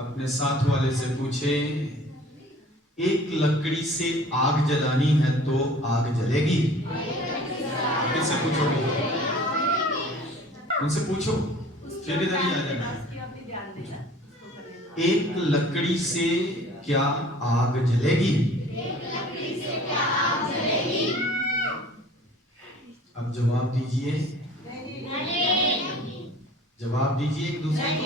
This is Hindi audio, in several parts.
अपने साथ वाले से पूछे, एक लकड़ी से आग जलानी है तो आग जलेगी? किससे पूछोगे? उनसे पूछो, फिर इधर ही आ जाना। एक लकड़ी से क्या आग जलेगी? अब जवाब दीजिए, जवाब दीजिए एक दूसरे को।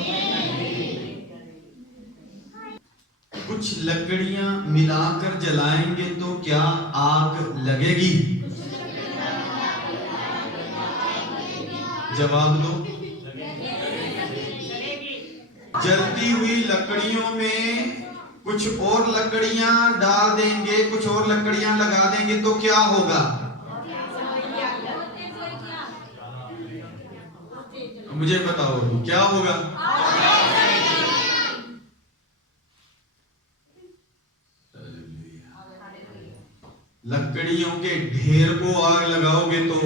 कुछ लकड़ियां मिलाकर जलाएंगे तो क्या आग लगेगी? जवाब दो। जलती हुई लकड़ियों में कुछ और लकड़ियां डाल देंगे, कुछ और लकड़ियां लगा देंगे तो क्या होगा? मुझे बताओ क्या होगा? लकड़ियों के ढेर को आग लगाओगे तो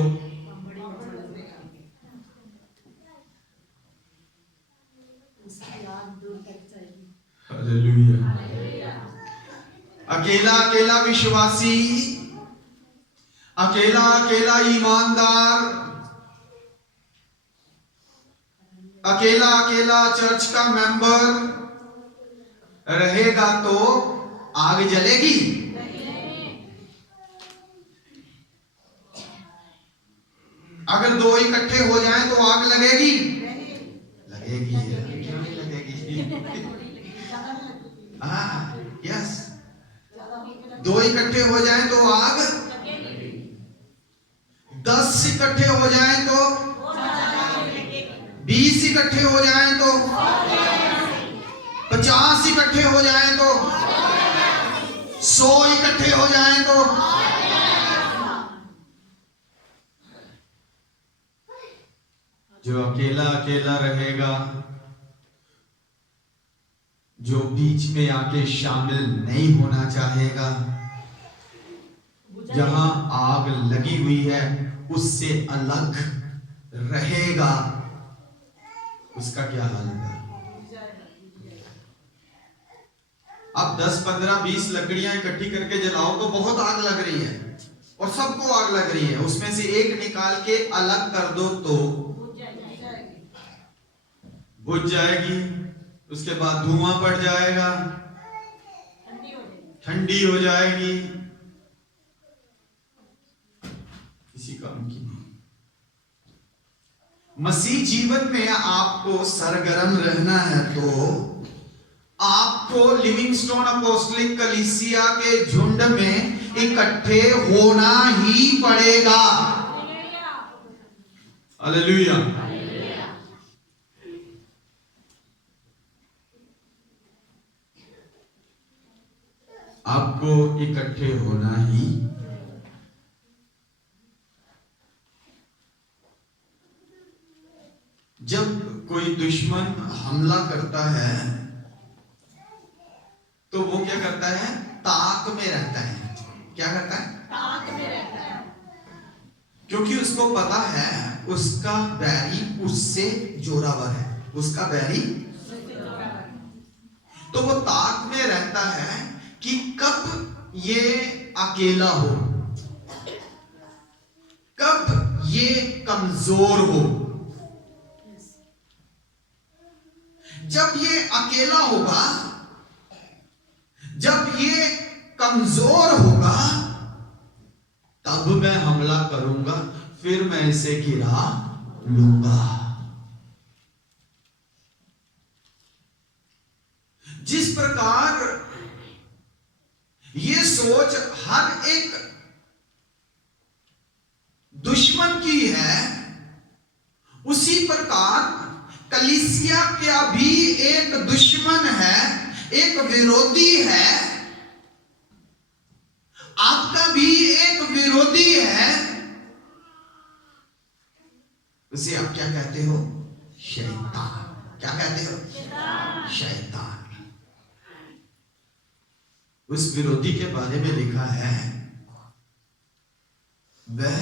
हालेलुया। अकेला अकेला विश्वासी, अकेला अकेला ईमानदार, अकेला अकेला चर्च का मेंबर रहेगा तो आग जलेगी? अगर दो इकट्ठे हो जाएं तो आग लगेगी? लगेगी। क्यों नहीं लगेगी? यस, दो इकट्ठे हो जाएं तो आग, 10 इकट्ठे हो जाएं तो, 20 इकट्ठे हो जाएं तो, 50 इकट्ठे हो जाएं तो, 100 इकट्ठे हो जाएं तो, जो अकेला अकेला रहेगा, जो बीच में आके शामिल नहीं होना चाहेगा, जहां आग लगी हुई है उससे अलग रहेगा, उसका क्या हाल होगा? अब 10, 15, 20 लकड़ियां इकट्ठी करके जलाओ तो बहुत आग लग रही है और सबको आग लग रही है, उसमें से एक निकाल के अलग कर दो तो बुझ जाएगी, उसके बाद धुआं पड़ जाएगा, ठंडी हो जाएगी, किसी काम की नहीं। मसीह जीवन में आपको सरगर्म रहना है तो आपको लिविंगस्टोन अपोस्टलिक कलीसिया के झुंड में इकट्ठे होना ही पड़ेगा। हालेलुया। आपको इकट्ठे होना ही। जब कोई दुश्मन हमला करता है तो वो क्या करता है? ताक में रहता है। क्या करता है? ताक में रहता है, क्योंकि उसको पता है उसका बैरी उससे जोरावर है, उसका बैरी, तो वो ताक में रहता है कि कब ये अकेला हो, कब ये कमजोर हो। जब ये अकेला होगा, जब ये कमजोर होगा, तब मैं हमला करूंगा, फिर मैं इसे गिरा लूंगा। जिस प्रकार ये सोच हर एक दुश्मन की है, उसी प्रकार कलीसिया का भी एक दुश्मन है, एक विरोधी है, आपका भी एक विरोधी है। उसे आप क्या कहते हो? शैतान। क्या कहते हो? शैतान। उस विरोधी के बारे में लिखा है, वह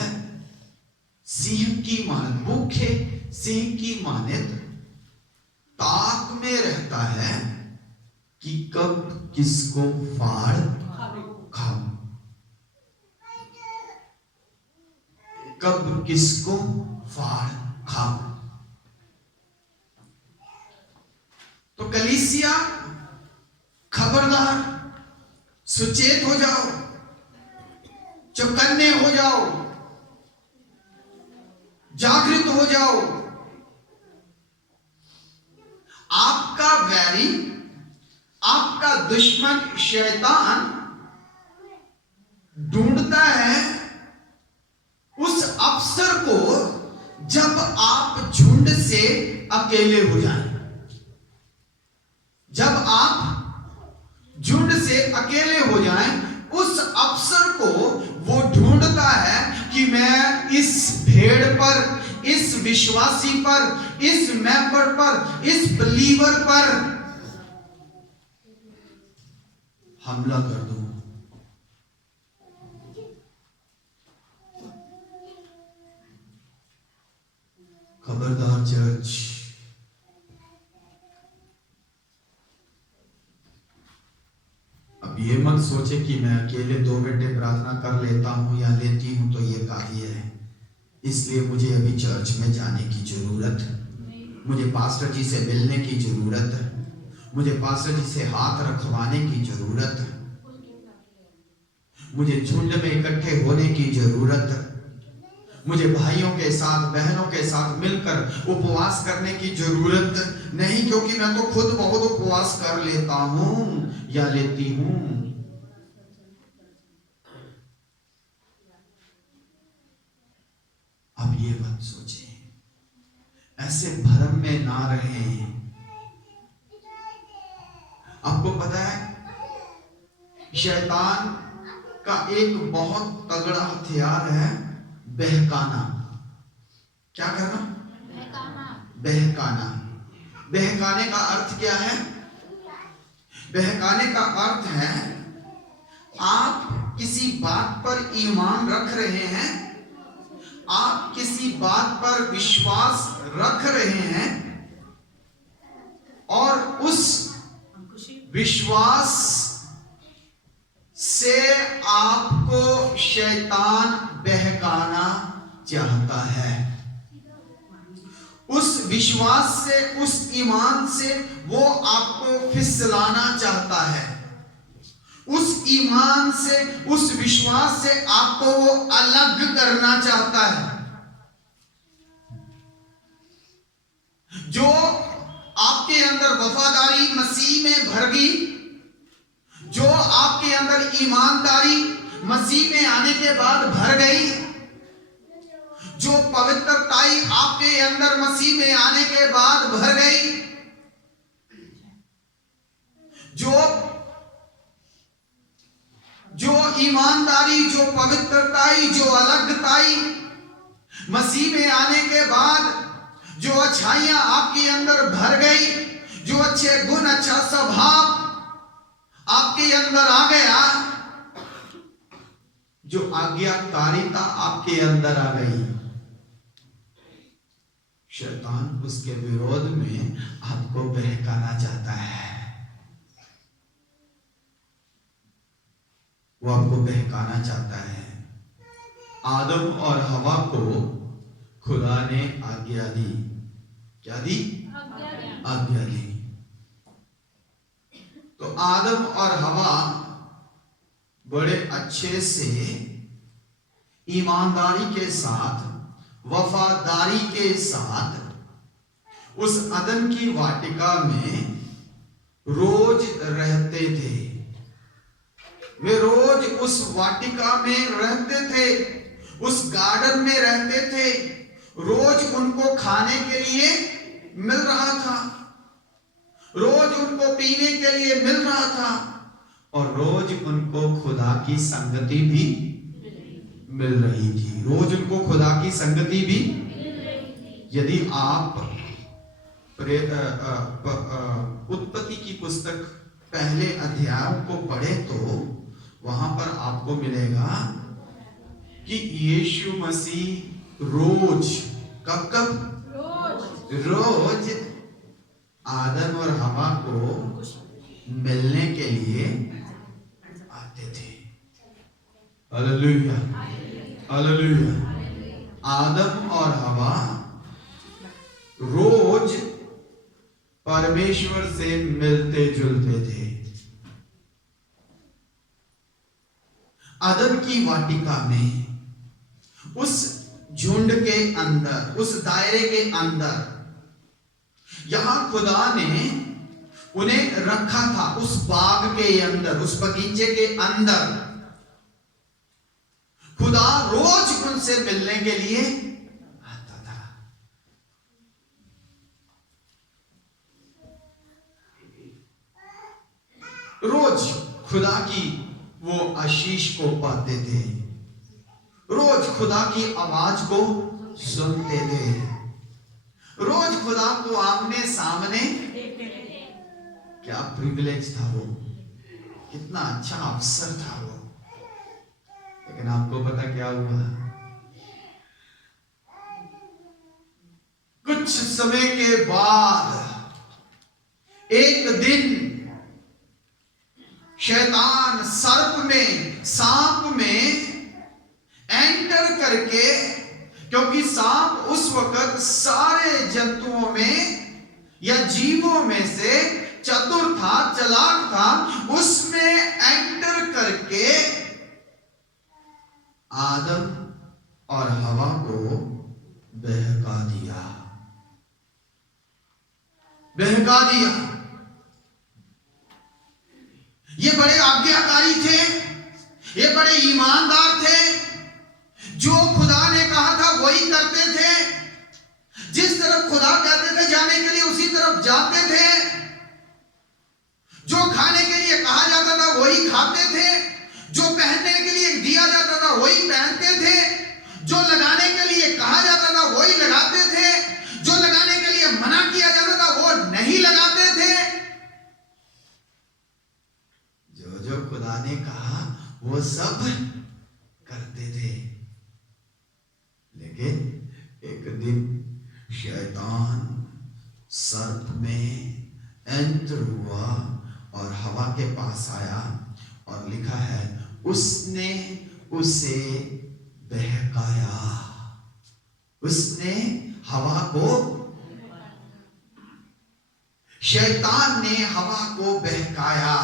सिंह की मान, भूखे सिंह की मानित ताक में रहता है, कि कब किसको फाड़ खाओ, कब किसको फाड़ खाओ। तो कलीसिया खबरदार, सुचेत हो जाओ, चौकन्ने हो जाओ, जागृत हो जाओ। आपका वैरी, आपका दुश्मन शैतान ढूंढता है उस अवसर को जब आप झुंड से अकेले हो जाएं। जब आप झुंड से अकेले हो जाएं, उस अवसर को वो ढूंढता है कि मैं इस भेड़ पर, इस विश्वासी पर, इस मेंबर पर, इस बिलीवर पर हमला कर दूं। खबरदार चर्च, अब ये मत सोचे कि मैं अकेले 2 घंटे प्रार्थना कर लेता हूं या लेती हूं तो ये काफी है, इसलिए मुझे अभी चर्च में जाने की जरूरत, मुझे पास्टर जी से मिलने की जरूरत, मुझे पास्टर जी से हाथ रखवाने की जरूरत, मुझे झुंड में इकट्ठे होने की जरूरत, मुझे भाइयों के साथ, बहनों के साथ मिलकर उपवास करने की जरूरत नहीं, क्योंकि मैं तो खुद बहुत उपवास कर लेता हूं या लेती हूं। अब ये मत सोचे, ऐसे भ्रम में ना रहें। आपको पता है शैतान का एक बहुत तगड़ा हथियार है बहकाना। क्या करना? बहकाना। बहकाने का अर्थ क्या है? बहकाने का अर्थ है आप किसी बात पर ईमान रख रहे हैं, आप किसी बात पर विश्वास रख रहे हैं और उस विश्वास से आपको शैतान बहकाना चाहता है। उस विश्वास से, उस ईमान से वो आपको फिसलाना चाहता है। उस ईमान से, उस विश्वास से आपको वो अलग करना चाहता है। जो आपके अंदर वफादारी मसीह में भर गई, जो आपके अंदर ईमानदारी मसीह में आने के बाद भर गई, जो पवित्रताई आपके अंदर मसीह में आने के बाद भर गई, जो ईमानदारी, जो पवित्रताई, जो अलगताई मसीह में आने के बाद, जो अच्छाइयां आपके अंदर भर गई, जो अच्छे गुण, अच्छा स्वभाव आपके अंदर आ गया, जो आज्ञाकारिता आपके अंदर आ गई, शैतान उसके विरोध में आपको बहकाना चाहता है। वो आपको बहकाना चाहता है। आदम और हवा को खुदा ने आज्ञा दी। क्या दी? आज्ञा दी। तो आदम और हवा बड़े अच्छे से ईमानदारी के साथ, वफादारी के साथ उस अदन की वाटिका में रोज रहते थे। वे रोज उस वाटिका में रहते थे, उस गार्डन में रहते थे। रोज उनको खाने के लिए मिल रहा था, रोज उनको पीने के लिए मिल रहा था, और रोज उनको खुदा की संगति भी मिल रही थी। रोज उनको खुदा की संगति भी। यदि आप उत्पत्ति की पुस्तक पहले अध्याय को पढ़े तो वहां पर आपको मिलेगा कि यीशु मसीह रोज, कब रोज आदम और हवा को मिलने के लिए आते थे। Hallelujah, hallelujah. आदम और हवा रोज परमेश्वर से मिलते जुलते थे। अदन की वाटिका में, उस झुंड के अंदर, उस दायरे के अंदर, यहां खुदा ने उन्हें रखा था। उस बाग के अंदर, उस बगीचे के अंदर खुदा रोज उनसे मिलने के लिए आता था। रोज खुदा की वो आशीष को पाते थे, रोज खुदा की आवाज को सुनते थे, रोज खुदा को आमने सामने। क्या प्रिविलेज था वो, कितना अच्छा अवसर था वो। लेकिन आपको पता क्या हुआ? कुछ समय के बाद एक दिन शैतान सांप में एंटर करके, क्योंकि सांप उस वक्त सारे जंतुओं में या जीवों में से चतुर था, चालाक था, उसमें एंटर करके आदम और हवा को बहका दिया। ये बड़े आज्ञाकारी थे, ये बड़े ईमानदार थे, जो खुदा ने कहा था वही करते थे। जिस तरफ खुदा कहते थे जाने के लिए उसी तरफ जाते थे। जो खाने के लिए कहा जाता था वही खाते थे। जो पहनने के लिए दिया जाता था वही पहनते थे। जो लगाने के लिए कहा जाता था वही लगाते थे। जो लगाने के लिए मना किया जाता था वो नहीं लगाते थे। जो खुदा ने कहा वो सब करते थे। लेकिन एक दिन शैतान सर्प में एंटर हुआ और हवा के पास आया, और लिखा है उसने उसे बहकाया। उसने हवा को, शैतान ने हवा को बहकाया।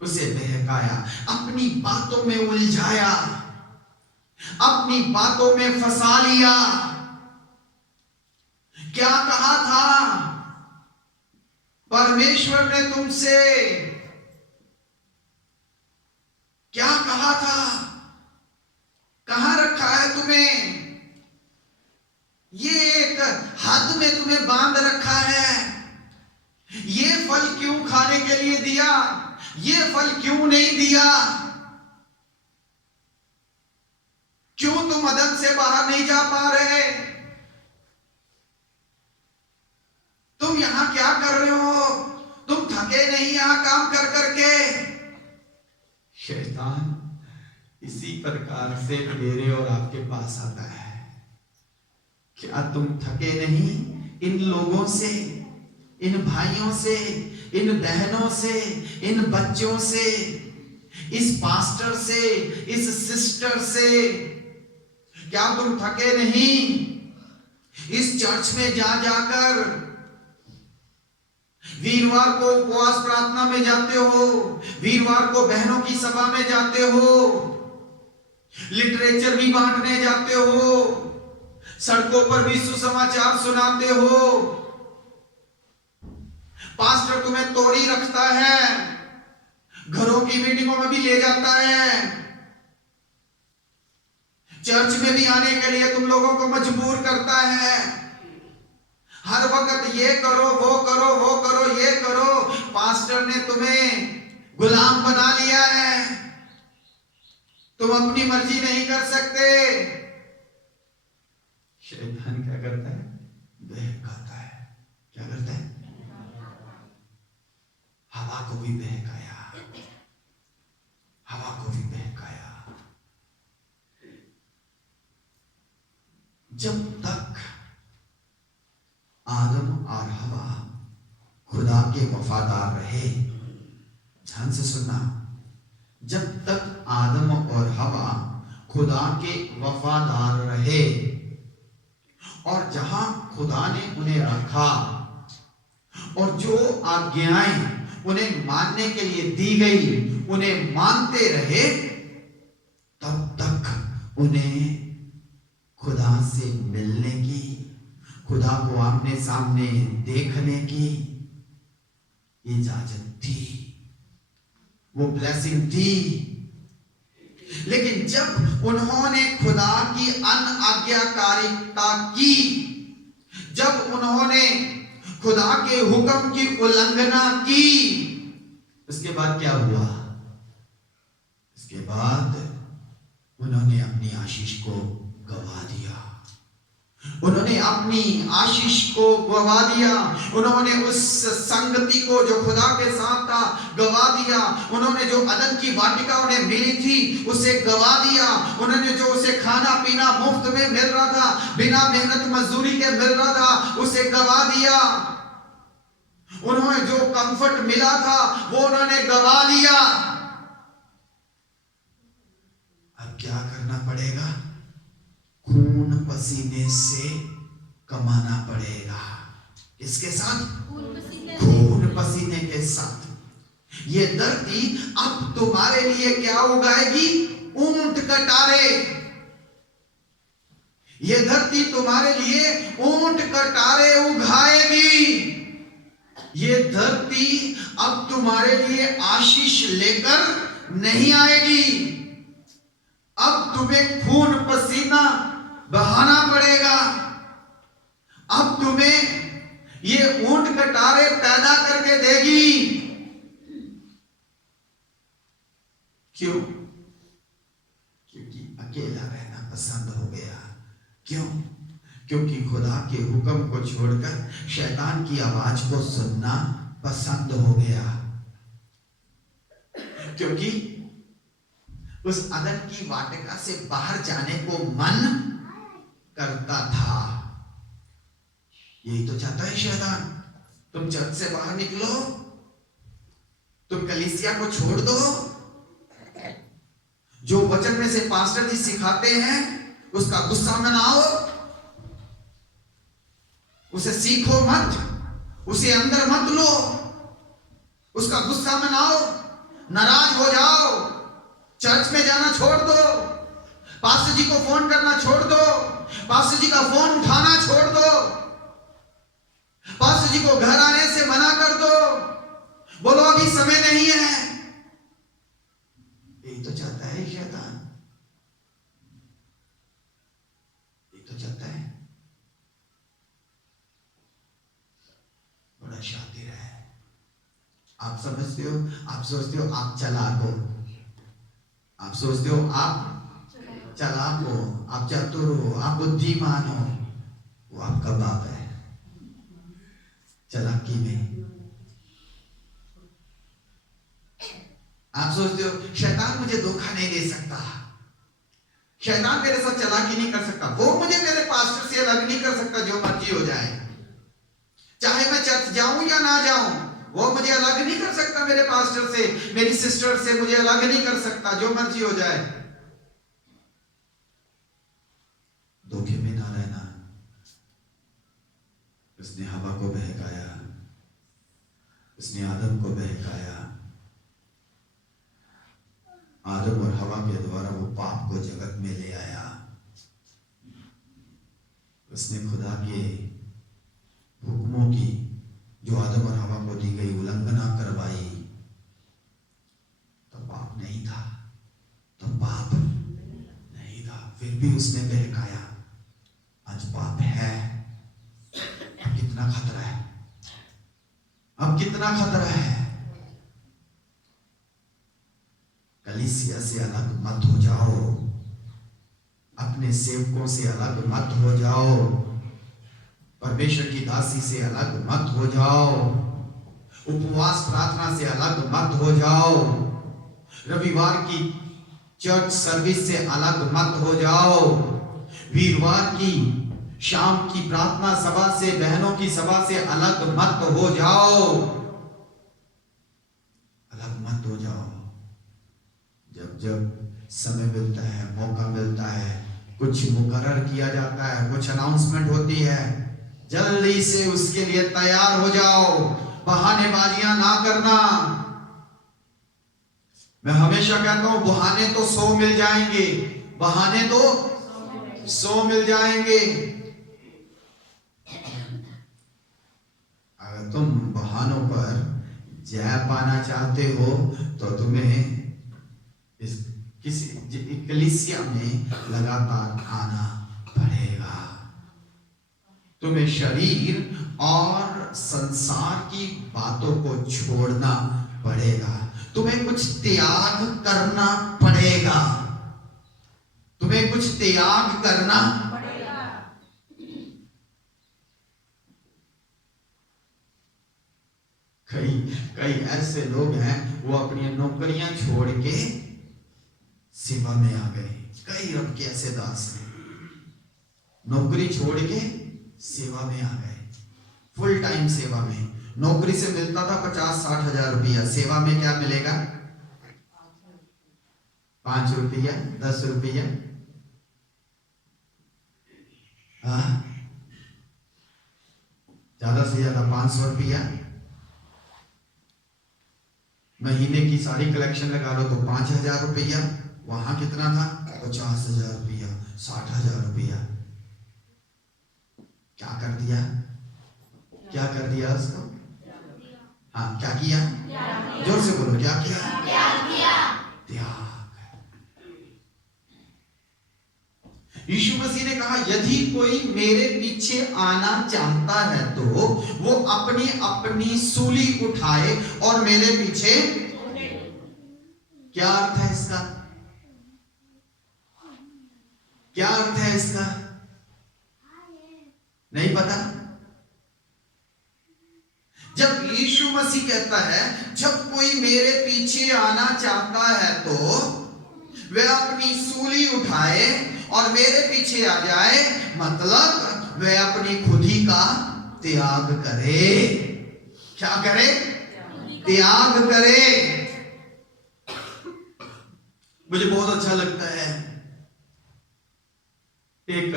उसे बहकाया, अपनी बातों में उलझाया, अपनी बातों में फंसा लिया। क्या कहा था परमेश्वर ने तुमसे? क्या कहा था? कहां रखा है तुम्हें? ये एक हद में तुम्हें बांध रखा है। ये फल क्यों खाने के लिए दिया? ये फल क्यों नहीं दिया? क्यों तुम अदन से बाहर नहीं जा पा रहे? तुम यहां क्या कर रहे हो? तुम थके नहीं यहां काम कर करके? शैतान इसी प्रकार से मेरे और आपके पास आता है। क्या तुम थके नहीं इन लोगों से, इन भाइयों से, इन बहनों से, इन बच्चों से, इस पास्टर से, इस सिस्टर से? क्या तुम थके नहीं इस चर्च में जा जाकर? वीरवार को उपवास प्रार्थना में जाते हो, वीरवार को बहनों की सभा में जाते हो, लिटरेचर भी बांटने जाते हो, सड़कों पर भी सुसमाचार सुनाते हो, पास्टर तुम्हें तोड़ी रखता है, घरों की मीटिंगों में भी ले जाता है, चर्च में भी आने के लिए तुम लोगों को मजबूर करता है। हर वक्त ये करो, वो करो, वो करो, ये करो। पास्टर ने तुम्हें गुलाम बना लिया है, तुम अपनी मर्जी नहीं कर सकते। शैतान क्या करता है? बहकाता है। क्या करता है? हवा को भी बहकाया, हवा को भी बहकाया। जब तक के वफादार रहे। ध्यान से सुनना, जब तक आदम और हवा खुदा के वफादार रहे और जहां खुदा ने उन्हें रखा और जो आज्ञाएं उन्हें मानने के लिए दी गई उन्हें मानते रहे, तब तक उन्हें खुदा से मिलने की, खुदा को आमने सामने देखने की इजाजत थी, वो ब्लेसिंग थी। लेकिन जब उन्होंने खुदा की अनआज्ञाकारिता की, जब उन्होंने खुदा के हुक्म की उल्लंघना की, उसके बाद क्या हुआ? इसके बाद उन्होंने अपनी आशीष को गवा दिया। उन्होंने अपनी आशीष को गवा दिया। उन्होंने उस संगति को जो खुदा के साथ था गवा दिया। उन्होंने जो अदन की वाटिका उन्हें मिली थी उसे गवा दिया। उन्होंने जो उसे खाना पीना मुफ्त में मिल रहा था, बिना मेहनत मजदूरी के मिल रहा था, उसे गवा दिया। उन्होंने जो कंफर्ट मिला था वो उन्होंने गवा दिया। अब क्या करना पड़ेगा? खून पसीने से कमाना पड़ेगा। किसके साथ? खून पसीने के साथ। ये धरती अब तुम्हारे लिए क्या उगाएगी? ऊंट कटारे। ये धरती तुम्हारे लिए ऊंट कटारे उगाएगी। ये धरती अब तुम्हारे लिए आशीष लेकर नहीं आएगी। अब तुम्हें खून पसीना बहाना पड़ेगा। अब तुम्हें ये ऊंट कटारे पैदा करके देगी। क्यों? क्योंकि अकेला रहना पसंद हो गया। क्यों? क्योंकि खुदा के हुक्म को छोड़कर शैतान की आवाज को सुनना पसंद हो गया। क्योंकि उस अदन की वाटिका से बाहर जाने को मन करता था। यही तो चाहता है शैतान। तुम चर्च से बाहर निकलो, तुम कलीसिया को छोड़ दो, जो वचन में से पास्टर जी सिखाते हैं उसका गुस्सा मनाओ, उसे सीखो मत, उसे अंदर मत लो, उसका गुस्सा मनाओ, नाराज हो जाओ, चर्च में जाना छोड़ दो, पास्टर जी को फोन करना छोड़ दो, पास्टर जी का फोन उठाना छोड़ दो, पास्टर जी को घर आने से मना कर दो, बोलो अभी समय नहीं है। यही तो चाहता है शैतान, यही तो चाहता है। बड़ा शातिर है। आप समझते हो, आप सोचते हो आप चालाक हो, आप सोचते हो आप चालाक हो, आप चतुर हो, आप बुद्धिमान हो। वो आपका बाप है चालाकी में। आप सोचते हो शैतान मुझे धोखा नहीं दे सकता, शैतान मेरे साथ चालाकी नहीं कर सकता, वो मुझे मेरे पास्टर से अलग नहीं कर सकता, जो मर्जी हो जाए, चाहे मैं चर्च जाऊं या ना जाऊं, वो मुझे अलग नहीं कर सकता मेरे पास्टर से, मेरी सिस्टर से मुझे अलग नहीं कर सकता, जो मर्जी हो जाए। धोखे में ना रहना। उसने हवा को बहकाया, उसने आदम को बहकाया। आदम और हवा के द्वारा वो पाप को जगत में ले आया। उसने खुदा के हुक्मों की जो आदम और हवा को दी गई उल्लंघना करवाई। तो पाप नहीं था, तो पाप नहीं था, फिर भी उसने बहकाया। आज पाप है। अब कितना खतरा है, अब कितना खतरा है। कलीसिया से अलग मत हो जाओ, अपने सेवकों से अलग मत हो जाओ, परमेश्वर की दासी से अलग मत हो जाओ, उपवास प्रार्थना से अलग मत हो जाओ, रविवार की चर्च सर्विस से अलग मत हो जाओ, वीरवार की शाम की प्रार्थना सभा से, बहनों की सभा से अलग मत हो जाओ। जब समय मिलता है, मौका मिलता है, कुछ मुकर्रर किया जाता है, कुछ अनाउंसमेंट होती है, जल्दी से उसके लिए तैयार हो जाओ, बहानेबाजियां ना करना। मैं हमेशा कहता हूं बहाने तो 100 मिल जाएंगे, बहाने तो 100 मिल जाएंगे। अगर तुम बहानों पर जय पाना चाहते हो तो तुम्हें इस किसी कलीसिया में लगातार आना पड़ेगा। तुम्हें शरीर और संसार की बातों को छोड़ना पड़ेगा। तुम्हें कुछ त्याग करना पड़ेगा। तुम्हें कुछ त्याग करना पड़ेगा। कई ऐसे लोग हैं वो अपनी नौकरियां छोड़ के सेवा में आ गए। कई रब के ऐसे दास हैं, नौकरी छोड़ के सेवा में आ गए, फुल टाइम सेवा में। नौकरी से मिलता था 50-60 हजार रुपया, सेवा में क्या मिलेगा? 5 रुपया, 10 रुपया, ज्यादा से ज्यादा 500 रुपया। महीने की सारी कलेक्शन लगा लो तो 5,000 रुपया। वहां कितना था? 50,000 रुपया, 60,000 रुपया। क्या कर दिया? क्या कर दिया उसको? हाँ, क्या किया? जोर से बोलो, क्या किया? त्याग। यीशु मसीह ने कहा यदि कोई मेरे पीछे आना चाहता है तो वो अपनी अपनी सूली उठाए और मेरे पीछे। क्या अर्थ है इसका? क्या अर्थ है इसका? नहीं पता? जब यीशु मसीह कहता है जब कोई मेरे पीछे आना चाहता है तो वह अपनी सूली उठाए और मेरे पीछे आ जाए, मतलब वह अपनी खुदी का त्याग करे। क्या करे? त्याग करे। मुझे बहुत अच्छा लगता है, एक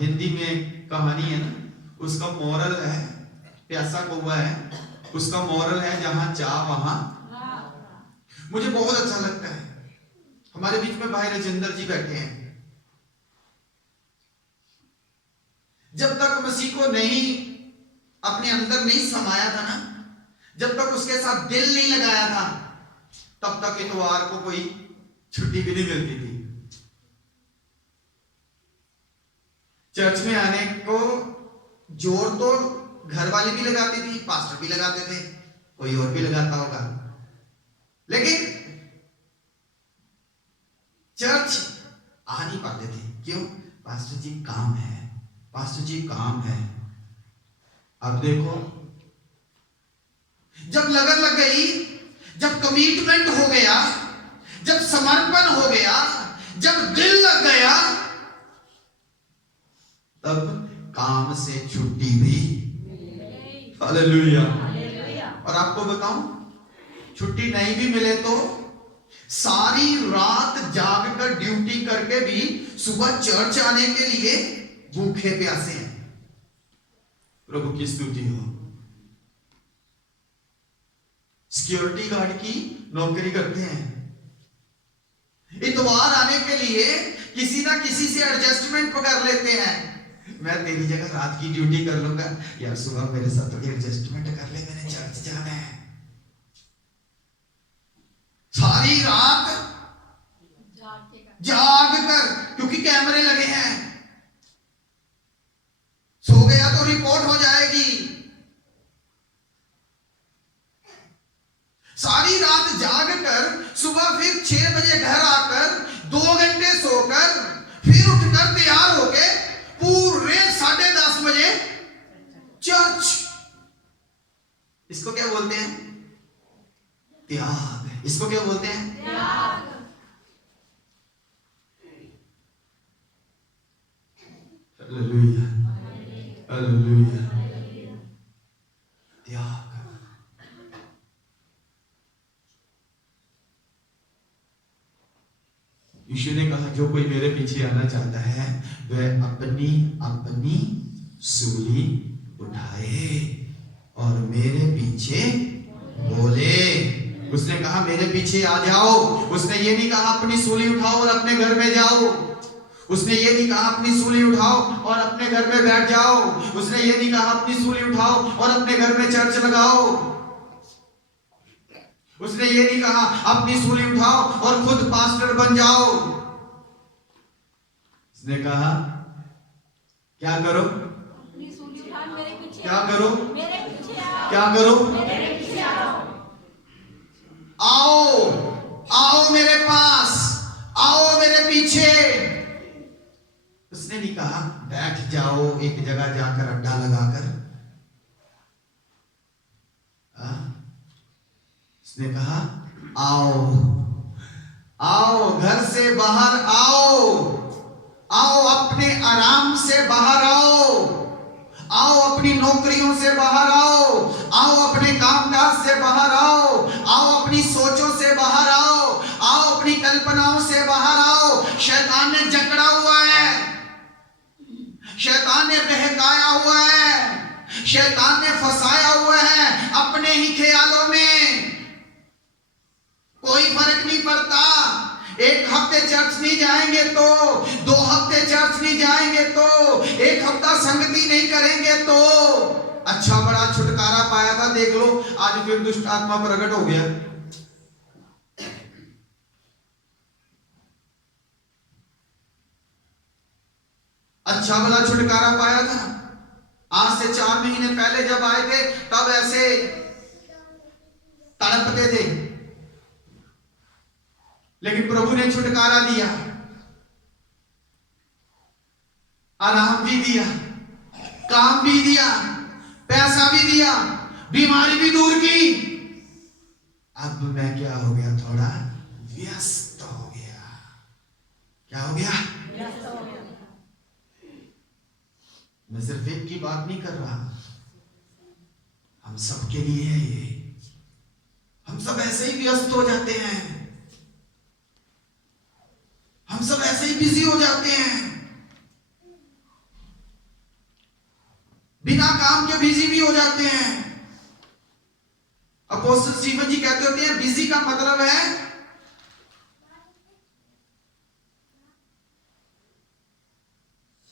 हिंदी में कहानी है ना, उसका मोरल है, प्यासा कौवा है, उसका मोरल है जहां चाह वहां। मुझे बहुत अच्छा लगता है। हमारे बीच में भाई राजेंद्र जी बैठे हैं। जब तक मसीह को नहीं अपने अंदर नहीं समाया था ना, जब तक उसके साथ दिल नहीं लगाया था, तब तक इतवार को कोई छुट्टी भी नहीं मिलती थी। चर्च में आने को जोर तो घर वाले भी लगाती थी, पास्टर भी लगाते थे, कोई और भी लगाता होगा, लेकिन चर्च आ नहीं पाते थे। क्यों? पास्टर जी काम है, पास्टर जी काम है। अब देखो, जब लगन लग गई, जब कमिटमेंट हो गया, जब समर्पण हो गया, जब दिल लग गया, तब काम से छुट्टी भी। हालेलुया। और आपको बताऊं, छुट्टी नहीं भी मिले तो सारी रात जाग कर ड्यूटी करके भी सुबह चर्च आने के लिए भूखे प्यासे हैं। प्रभु की स्तुति हो। सिक्योरिटी गार्ड की नौकरी करते हैं, इतवार आने के लिए किसी ना किसी से एडजस्टमेंट कर लेते हैं। मैं तेरी जगह रात की ड्यूटी कर लूंगा यार, सुबह मेरे साथ थोड़ी एडजस्टमेंट कर ले, मैंने चर्च जाना है। सारी रात जाग कर, क्योंकि कैमरे लगे हैं, सो गया तो रिपोर्ट हो जाएगी। सारी रात जाग कर सुबह फिर 6 बजे घर आकर 2 घंटे सोकर फिर उठकर तैयार होके पूरे 10:30 बजे चर्च। इसको क्या बोलते हैं? त्याग। इसको क्या बोलते हैं? त्याग। Hallelujah, hallelujah. त्याग। यीशु ने कहा जो कोई मेरे पीछे आना चाहता है वह अपनी अपनी सूली उठाए और मेरे पीछे बोले। उसने कहा मेरे पीछे आ जाओ। उसने ये नहीं कहा अपनी सूली उठाओ और अपने घर में जाओ। उसने ये नहीं कहा अपनी सूली उठाओ और अपने घर में बैठ जाओ। उसने ये नहीं कहा अपनी सूली उठाओ और अपने घर में चर्च लगाओ। उसने ये नहीं कहा अपनी सूली उठाओ और खुद पास्टर बन जाओ। उसने कहा क्या करो, अपनी सूली उठा मेरे पीछे क्या करो, मेरे पीछे आओ, क्या करो, मेरे पीछे आओ, आओ आओ मेरे पास, आओ मेरे पीछे। उसने नहीं कहा बैठ जाओ एक जगह जाकर अड्डा लगाकर। उसने कहा आओ आओ घर से बाहर आओ, आओ अपने आराम से बाहर आओ, आओ अपनी नौकरियों से बाहर आओ, आओ अपने कामकाज से बाहर आओ, आओ अपनी सोचों से बाहर आओ, आओ अपनी कल्पनाओं से बाहर आओ। शैतान ने जकड़ा हुआ है, शैतान ने बहकाया हुआ है, शैतान ने फंसाया हुआ है अपने ही ख्यालों में। कोई फर्क नहीं पड़ता, एक हफ्ते चर्च नहीं जाएंगे तो, 2 हफ्ते चर्च नहीं जाएंगे तो, 1 हफ्ता संगति नहीं करेंगे तो अच्छा बड़ा छुटकारा पाया था देख लो, आज फिर दुष्ट आत्मा प्रकट हो गया। अच्छा भला छुटकारा पाया था, आज से 4 महीने पहले जब आए थे तब ऐसे तड़पते थे, लेकिन प्रभु ने छुटकारा दिया, आराम भी दिया, काम भी दिया, पैसा भी दिया, बीमारी भी दूर की। अब मैं क्या हो गया, थोड़ा व्यस्त हो गया। क्या हो गया? व्यस्त हो गया। मैं सिर्फ एक की बात नहीं कर रहा, हम सबके लिए है ये। हम सब ऐसे ही व्यस्त हो जाते हैं, हम सब ऐसे ही बिजी हो जाते हैं, बिना काम के बिजी भी हो जाते हैं। अपोस्टल स्टीफन जी कहते होते हैं बिजी का मतलब है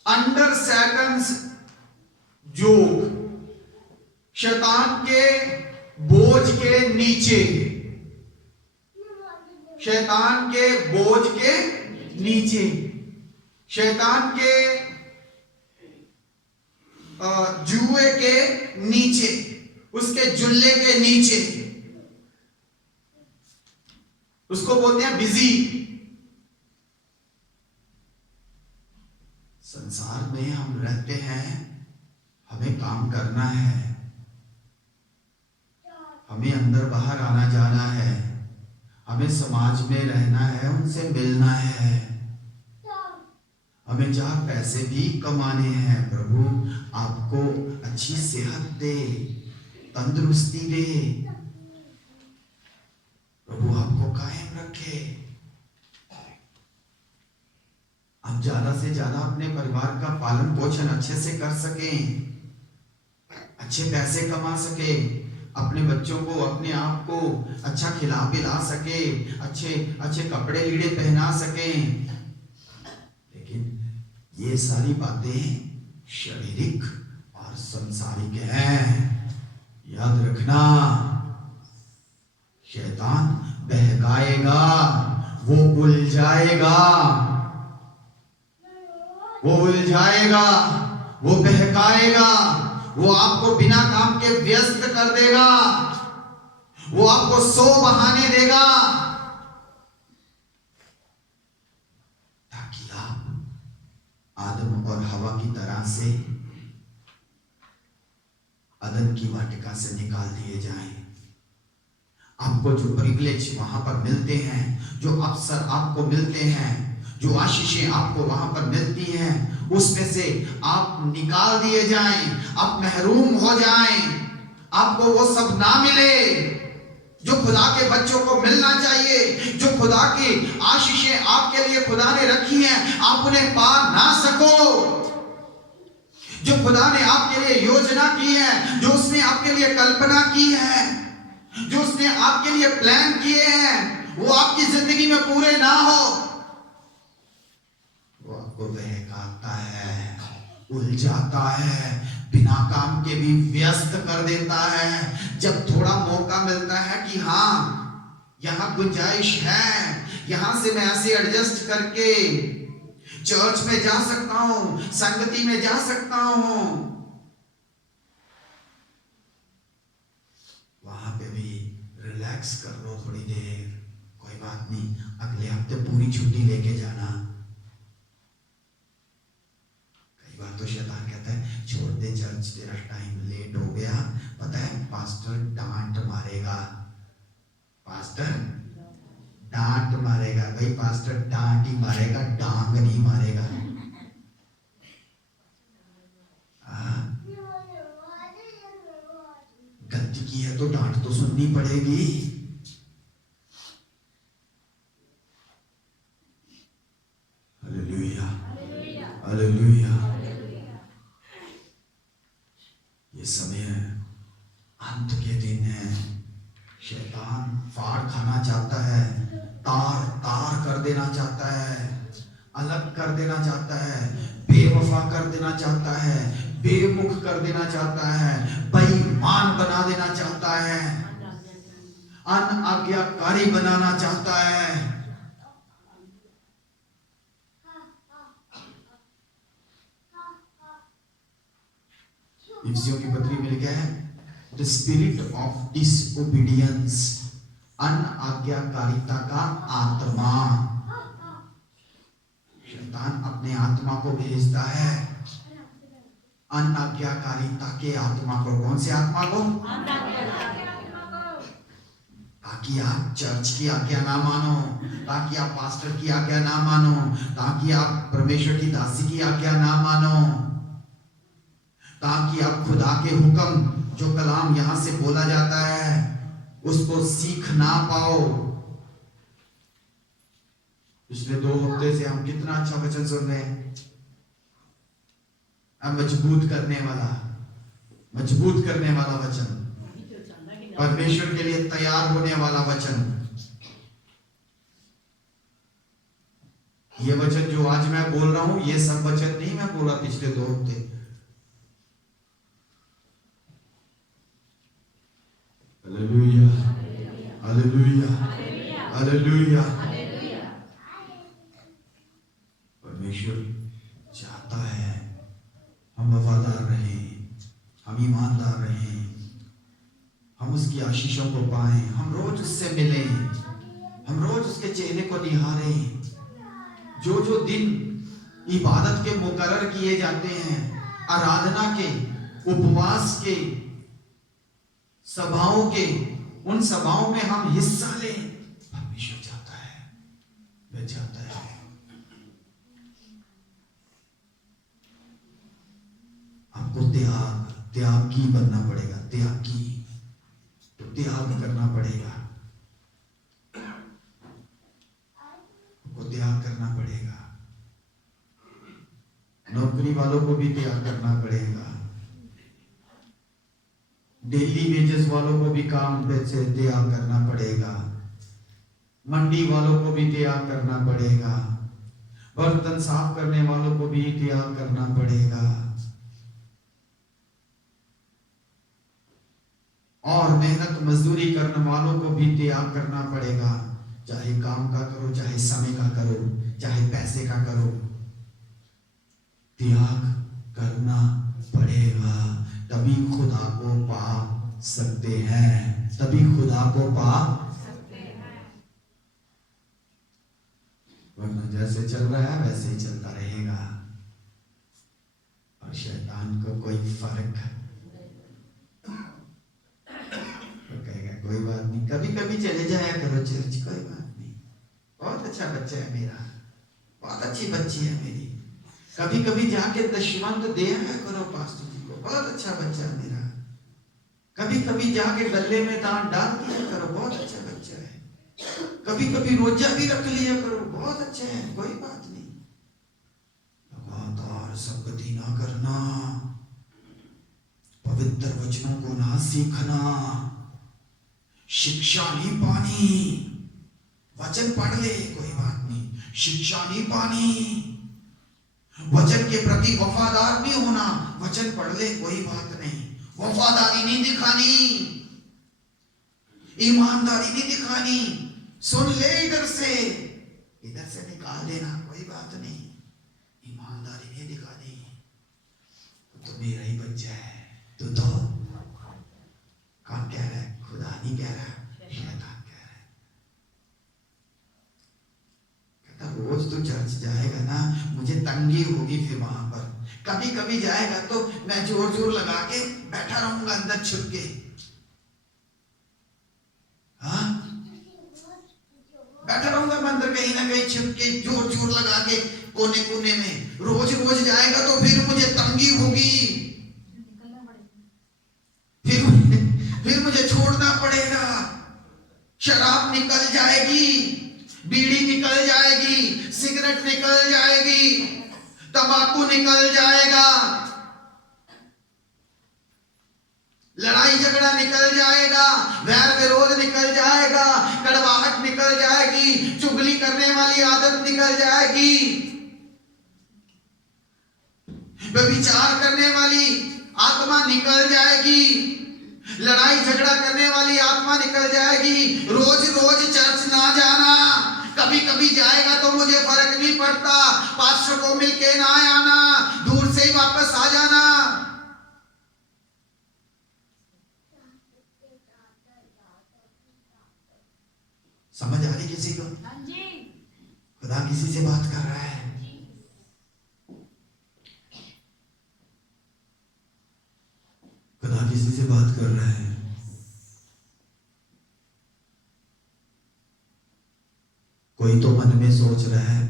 अंडर सैटन्स जोग, शैतान के बोझ के नीचे, शैतान के बोझ के नीचे, शैतान के जुए के नीचे, उसके जुल्ले के नीचे, उसको बोलते हैं बिजी। संसार में हम रहते हैं, हमें काम करना है, हमें अंदर बाहर आना जाना है, हमें समाज में रहना है, उनसे मिलना है, हमें 4 पैसे भी कमाने हैं। प्रभु आपको अच्छी सेहत दे, तंदुरुस्ती दे, प्रभु आपको कायम रखे। आप ज्यादा से ज्यादा अपने परिवार का पालन पोषण अच्छे से कर सकें, अच्छे पैसे कमा सके, अपने बच्चों को, अपने आप को अच्छा खिला पिला सके, अच्छे अच्छे कपड़े लीड़े पहना सके। लेकिन ये सारी बातें शारीरिक और संसारिक हैं, याद रखना। शैतान बहकाएगा, वो उलझाएगा, वो उलझाएगा, वो बहकाएगा, वो आपको बिना काम के व्यस्त कर देगा, वो आपको 100 बहाने देगा ताकि आप आदम और हवा की तरह से अदन की वाटिका से निकाल दिए जाएं। आपको जो प्रिविलेज वहां पर मिलते हैं, जो अवसर आपको मिलते हैं, जो आशीषें आपको वहां पर मिलती हैं, उसमें से आप निकाल दिए जाएं, आप महरूम हो जाएं, आपको वो सब ना मिले जो खुदा के बच्चों को मिलना चाहिए, जो खुदा की आशीषें आप आपके लिए खुदा ने रखी हैं, आप उन्हें पा ना सको। जो खुदा ने आपके लिए योजना की है, जो उसने आपके लिए कल्पना की है, जो उसने आपके लिए प्लान किए हैं, वो आपकी जिंदगी में पूरे ना हो, वो आपको बहकाता है, उलझाता है, बिना काम के भी व्यस्त कर देता है। जब थोड़ा मौका मिलता है कि हाँ यहां गुंजाइश है, यहां से मैं ऐसे एडजस्ट करके चर्च में जा सकता हूं, संगति में जा सकता हूं, वहां पे भी रिलैक्स कर लो थोड़ी देर, कोई बात नहीं, अगले हफ्ते पूरी छुट्टी लेके जाना। कई बार तो शैतान कहता है छोड़ दे चर्च, तेरा टाइम लेट हो गया, पता है पास्टर डांट मारेगा, पास्टर डांट मारेगा। भाई पास्टर डांट ही मारेगा, डांग नहीं मारेगा। गलती की है तो डांट तो सुननी पड़ेगी। Hallelujah, hallelujah. ये समय अंत के दिन है, शैतान फाड़ खाना चाहता है, तार तार कर देना चाहता है, अलग कर देना चाहता है, बेवफा कर देना चाहता है, बेमुख कर देना चाहता है, बेईमान बना देना चाहता है, अनाज्ञाकारी बनाना चाहता है। इफिसियों की पत्री में लिखा है द स्पिरिट ऑफ डिसओबीडियंस, अनाज्ञाकारिता का आत्मा। शैतान अपने आत्मा को भेजता है अनाज्ञाकारिता के आत्मा को। कौन से आत्मा को? ताकि आप चर्च की आज्ञा ना मानो, ताकि आप पास्टर की आज्ञा ना मानो, ताकि आप परमेश्वर की दासी की आज्ञा ना मानो, ताकि आप खुदा के हुक्म जो कलाम यहां से बोला जाता है उसको सीख ना पाओ। पिछले 2 हफ्ते से हम कितना अच्छा वचन सुन रहे हैं, अब मजबूत करने वाला वचन, परमेश्वर के लिए तैयार होने वाला वचन। ये वचन जो आज मैं बोल रहा हूं, ये सब वचन नहीं मैं बोला पिछले 2 हफ्ते। Hallelujah, hallelujah, hallelujah. परमेश्वर चाहता है हम वफादार रहें, हम ईमानदार रहें, हम उसकी आशीषों को पाएं, हम रोज उससे मिलें, हम रोज उसके चेहरे को निहारें। जो जो दिन इबादत के मुकर्रर किए जाते हैं, आराधना के, उपवास के, सभाओं के, उन सभाओं में हम हिस्सा लें। परमेश्वर चाहता है, वह चाहता है। आपको त्यागी बनना पड़ेगा, त्यागी, तो त्याग करना पड़ेगा, आपको त्याग करना पड़ेगा। नौकरी वालों को भी त्याग करना पड़ेगा, डेली वेजेस वालों को भी काम पे से त्याग करना पड़ेगा, मंडी वालों को भी त्याग करना पड़ेगा, बर्तन साफ करने वालों को भी त्याग करना पड़ेगा, और मेहनत मजदूरी करने वालों को भी त्याग करना पड़ेगा। चाहे काम का करो, चाहे समय का करो, चाहे पैसे का करो, त्याग करना पड़ेगा। तभी खुदा को पा सकते हैं, तभी खुदा को पा सकते हैं। वरना जैसे चल रहा है वैसे ही चलता रहेगा और शैतान को कोई फर्क तो कहेगा कोई बात नहीं, कभी कभी चले जाया करो चर्च, कोई बात नहीं, बहुत अच्छा बच्चा है मेरा, बहुत अच्छी बच्ची है मेरी, कभी कभी जाके दशमंत दे आया करो पास्टर जी को, बहुत अच्छा बच्चा है मेरा, कभी कभी जाके गले में दान डाल दिया करो, बहुत अच्छा बच्चा है, कभी कभी रोजा भी रख लिया करो, बहुत अच्छा है, ना करना, पवित्र वचनों को ना सीखना, शिक्षा नहीं पानी। वचन पढ़ ले कोई बात नहीं, शिक्षा नहीं पानी, वचन के प्रति वफादार नहीं होना, वचन पढ़ ले कोई बात नहीं, वफादारी नहीं दिखानी, ईमानदारी नहीं दिखानी, सुन ले इधर से निकाल देना कोई बात नहीं, ईमानदारी नहीं दिखानी, तो मेरा ही बच्चा है। तू तो कौन कह रहा है? खुदा नहीं कह रहा, शैतान कह रहा है। कहता रोज तो चर्च जाएगा ना, मुझे तंगी होगी फिर वहां पर, कभी कभी जाएगा तो मैं जोर जोर लगा के बैठा रहूंगा अंदर छुप के। हाँ, बैठा रहूंगा अंदर कहीं ना कहीं छुप के, जोर जोर लगा के कोने कोने में। रोज रोज जाएगा तो फिर मुझे तंगी होगी, फिर मुझे छोड़ना पड़ेगा। शराब निकल जाएगी, बीड़ी निकल जाएगी, सिगरेट निकल जाएगी, तंबाकू निकल जाएगा, लड़ाई झगड़ा निकल जाएगा, वैर विरोध निकल जाएगा, कड़वाहट निकल जाएगी, चुगली करने वाली आदत निकल जाएगी, व्यभिचार करने वाली आत्मा निकल जाएगी, लड़ाई झगड़ा करने वाली आत्मा निकल जाएगी। रोज रोज चर्च ना जाना, कभी कभी जाएगा तो मुझे फर्क नहीं पड़ता, पास्टर को मिलके ना आना, दूर से ही वापस आ जाना। समझ आ रही किसी को? खुदा किसी से बात कर रहा है। खुदा किसी से बात कर रहा है। कोई तो मन में सोच रहा है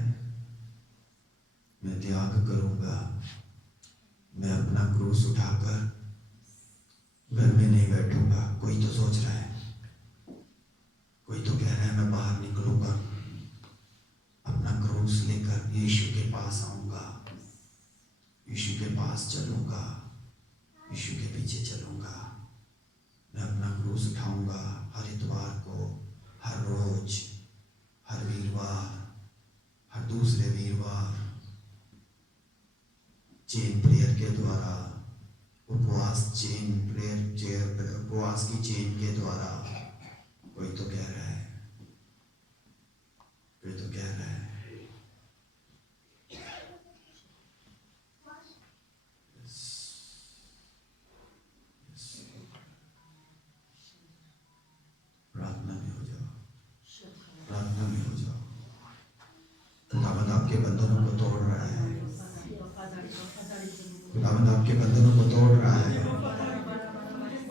मैं त्याग करूंगा, मैं अपना क्रूस उठाकर घर में नहीं बैठूंगा। कोई तो सोच रहा है, कोई तो कह रहा है मैं बाहर निकलूंगा, अपना क्रूस लेकर यीशु के पास आऊंगा, यीशु के पास चलूंगा, यीशु के पीछे चलूंगा, मैं अपना क्रूस उठाऊंगा हर इतवार को, हर रोज, हर वीरवार, हर दूसरे वीरवार, चेन प्रेयर के द्वारा, उपवास उपवास की चेन के द्वारा। कोई तो कह रहा है, कोई तो कह रहा है प्रार्थना में हो जाओ, प्रार्थना में हो जाओ। खुदावंद आपके बंधनों को तोड़ रहा है, खुदावंद आपके बंधनों को तोड़ रहा है।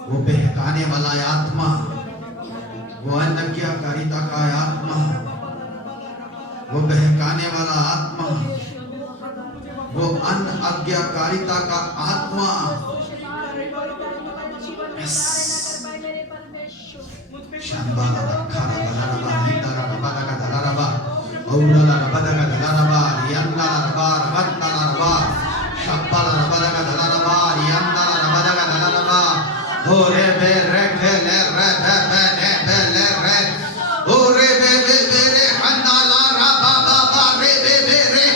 वो बहकाने वाला आत्मा, वो अनज्ञाकारिता का आत्मा, वो बहकाने वाला आत्मा, वो अनज्ञाकारिता का आत्मा, शांबाला रखारा दलारबा हिंदारा रबादा का दलारबा औराला रबादा का दलारबा रियांदाला रबा रबादाला रबा शांबाला रबादा का दलारबा रियांदाला रबादा का दलारबा ओरे बे रे ले रे बे ने ले रे ओरे बे रे हंदाला रबा बाबा रे बे रे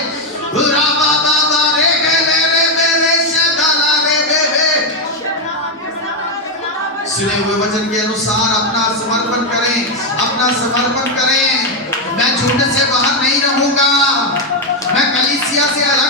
रबा बाबा रे ले रे शदाला रे सुने हुए वचन के अनुसार अपना समर्पण करें, अपना समर्पण करें। मैं झुंड से बाहर नहीं रहूंगा, मैं कलीसिया से अलग